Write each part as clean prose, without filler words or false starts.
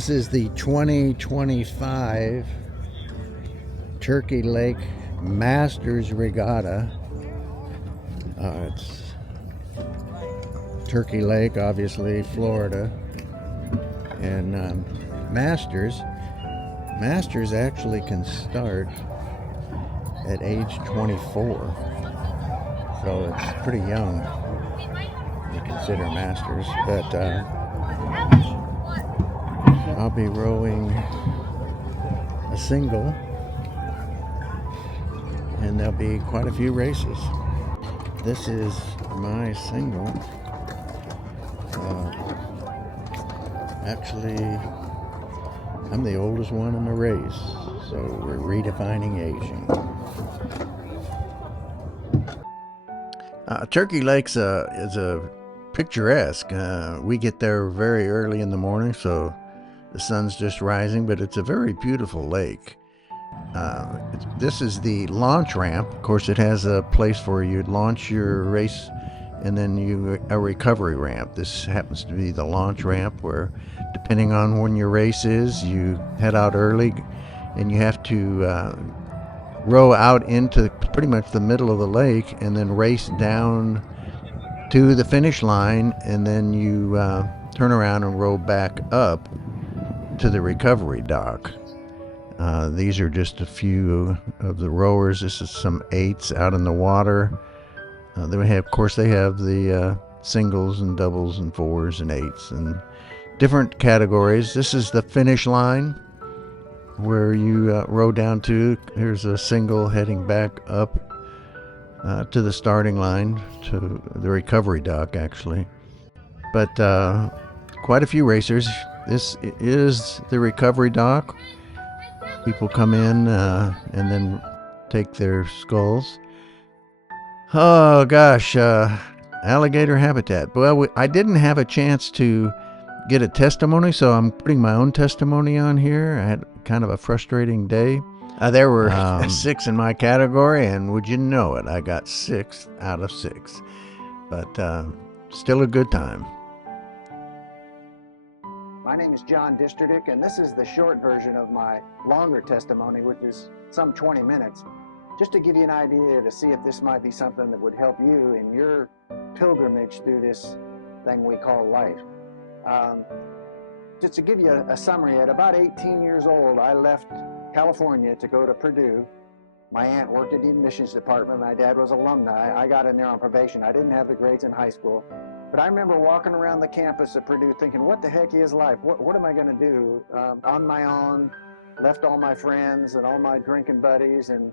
This is the 2025 Turkey Lake Masters Regatta. It's Turkey Lake, obviously, Florida. And Masters actually can start at age 24. So it's pretty young to consider Masters. But I'll be rowing a single, and there'll be quite a few races. This is my single. Actually, I'm the oldest one in the race, so we're redefining aging. Turkey Lake's is a picturesque. We get there very early in the morning, so the sun's just rising, but it's a very beautiful lake. This is the launch ramp. Of course, it has a place for you to launch your race, and then a recovery ramp. This happens to be the launch ramp, where depending on when your race is, you head out early, and you have to row out into pretty much the middle of the lake, and then race down to the finish line, and then you turn around and row back up to the recovery dock. These are just a few of the rowers. This is some 8s out in the water. They have the singles and doubles and 4s and 8s and different categories. This is the finish line where you row down to. Here's a single heading back up to the starting line, to the recovery dock, actually. But quite a few racers. This is the recovery dock. People come in and then take their sculls. Oh gosh, alligator habitat. Well, I didn't have a chance to get a testimony, so I'm putting my own testimony on here. I had kind of a frustrating day. There were 6 in my category, and would you know it, I got 6 out of 6. But still a good time. My name is John Disterdick, and this is the short version of my longer testimony, which is some 20 minutes, just to give you an idea to see if this might be something that would help you in your pilgrimage through this thing we call life. Just to give you a summary, at about 18 years old, I left California to go to Purdue. My aunt worked at the admissions department. My dad was alumni. I got in there on probation. I didn't have the grades in high school. But I remember walking around the campus of Purdue thinking, what the heck is life? What am I going to do on my own? Left all my friends and all my drinking buddies. And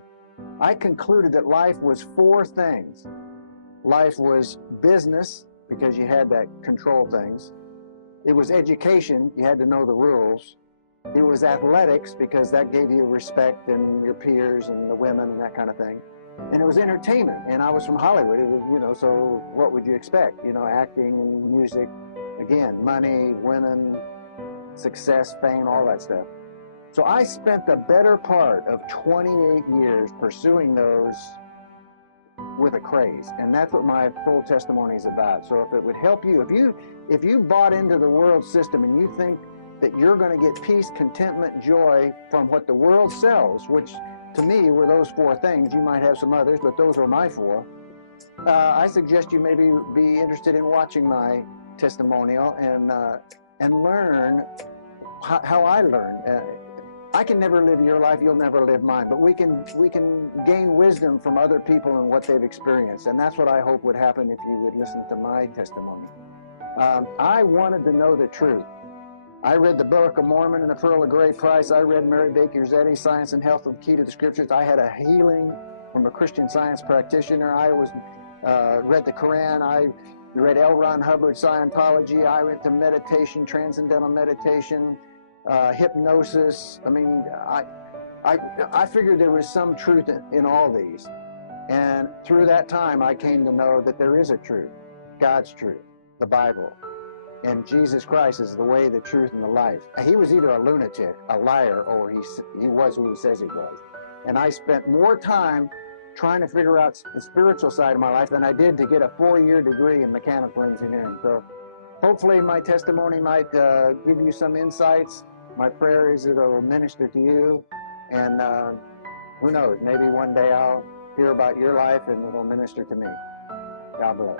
I concluded that life was 4 things. Life was business, because you had to control things. It was education. You had to know the rules. It was athletics, because that gave you respect and your peers and the women and that kind of thing. And it was entertainment, and I was from Hollywood. It was, so what would you expect? Acting, music, again, money, women, success, fame, all that stuff. So I spent the better part of 28 years pursuing those with a craze, and that's what my full testimony is about. So if it would help you, if you bought into the world system and you think that you're going to get peace, contentment, joy from what the world sells, which to me were those 4 things. You might have some others, but those were my 4. I suggest you maybe be interested in watching my testimonial and learn how I learned. I can never live your life, you'll never live mine, but we can gain wisdom from other people and what they've experienced, and that's what I hope would happen if you would listen to my testimony. I wanted to know the truth. I read the Book of Mormon and the Pearl of Great Price. I read Mary Baker Eddy's Science and Health, the Key to the Scriptures. I had a healing from a Christian Science practitioner. I read the Quran. I read L. Ron Hubbard's Scientology. I went to meditation, transcendental meditation, hypnosis. I figured there was some truth in all these. And through that time, I came to know that there is a truth, God's truth, the Bible. And Jesus Christ is the way, the truth, and the life. He was either a lunatic, a liar, or he was who he says he was. And I spent more time trying to figure out the spiritual side of my life than I did to get a 4-year degree in mechanical engineering. So hopefully my testimony might give you some insights My prayer is that it will minister to you, and who knows, maybe one day I'll hear about your life and it will minister to me. God bless.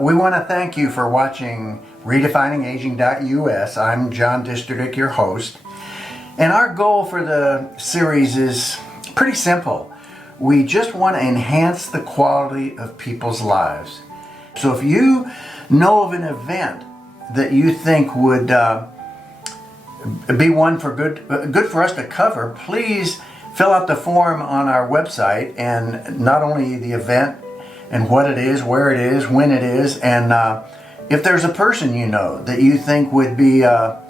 We want to thank you for watching RedefiningAging.us. I'm John Disterdick, your host. And our goal for the series is pretty simple. We just want to enhance the quality of people's lives. So if you know of an event that you think would be one for good for us to cover, please fill out the form on our website, and not only the event and what it is, where it is, when it is, and if there's a person you know that you think would be a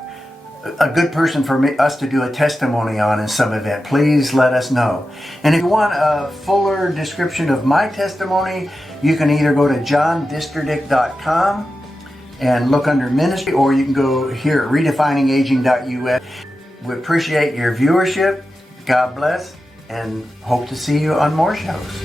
good person for us to do a testimony on in some event, please let us know. And if you want a fuller description of my testimony, you can either go to johndisterdick.com and look under ministry, or you can go here at redefiningaging.us. We appreciate your viewership. God bless, and hope to see you on more shows.